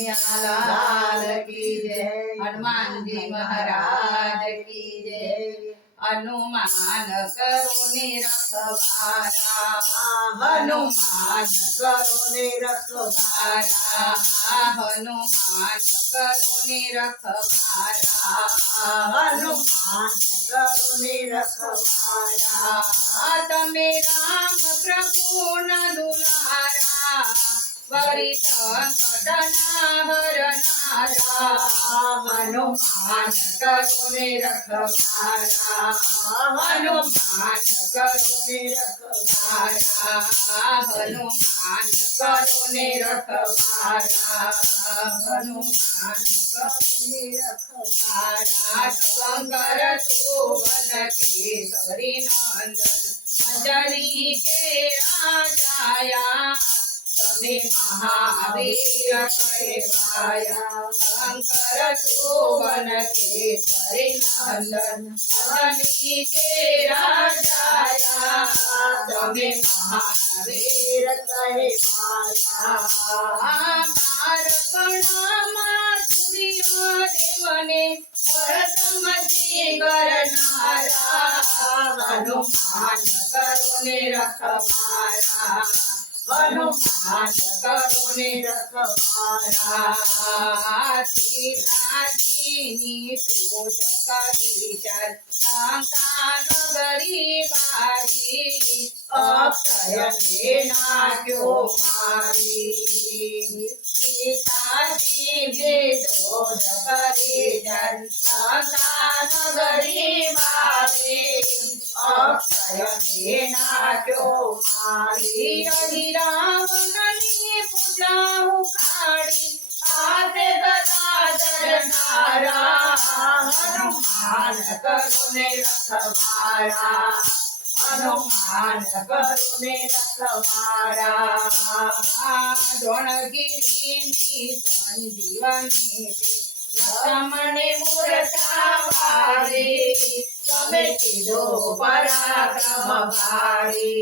कन्हैया लाल की जय। हनुमान जी महाराज की जय। हनुमान करुणे रखवारा, हनुमान करुणे रखवारा, हनुमान करुणे रखवारा, हनुमान करुणे रखवारा। तमे राम प्रभु न दुलारा, वरी संकटना हरनारा, हनुमान करुणे रखवारा, हनुमान करुणे रखवारा, हनुमान करुणे रखवारा, हनुमान करुणे रखवारा। शंकर सुवन केसरी नंदन, अंजनी के राजाया, तमे महावीर कहवाया। शंकर सुवन केसरी नंदन, अंजनी के राजाया, तमे महावीर कहवाया। बारपणमा सूर्यदेवने प्रथम करनारा, हनुमान करुणे रखवारा, हनुमान करुणे रखवारा। सीताजीनी सोच करी लंका नगरी बारी, अक्षय नाट्यो मारी। सीताजी ने सोच करी लंका नगरी बारी, अक्षय नाट्यो मारी। रावणनी पूजा उखाड़ी, हाथे गदाधर नारा, हनुमान करुणे रखवारा, हनुमान करुणे रखवारा। द्रोणगिरिनी संजीवनी लक्ष्मणे मूर्छा वारी, तमे कीधो पराक्रम भारी।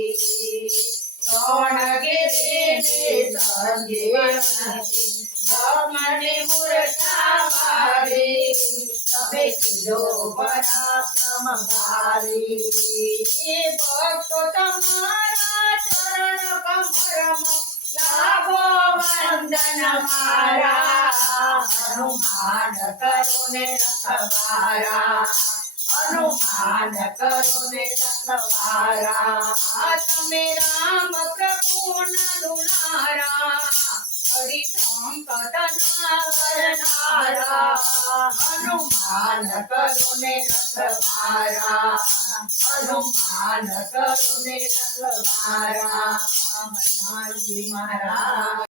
द्रोणगिरिनी संजीवनी लक्ष्मणे मूर्छा वारी, तमे कीधो पराक्रम भारी। भक्तो तमारा चरण कमरम, लाभो वंदन मारा, हनुमान करुणे रखवारा, हनुमान करुणे रखवारा। तमे राम प्रभु न दुलारा, हरि संकट हरनारा, हनुमान करुणे रखवारा, हनुमान करुणे रखवारा। हनुमान जी महाराज।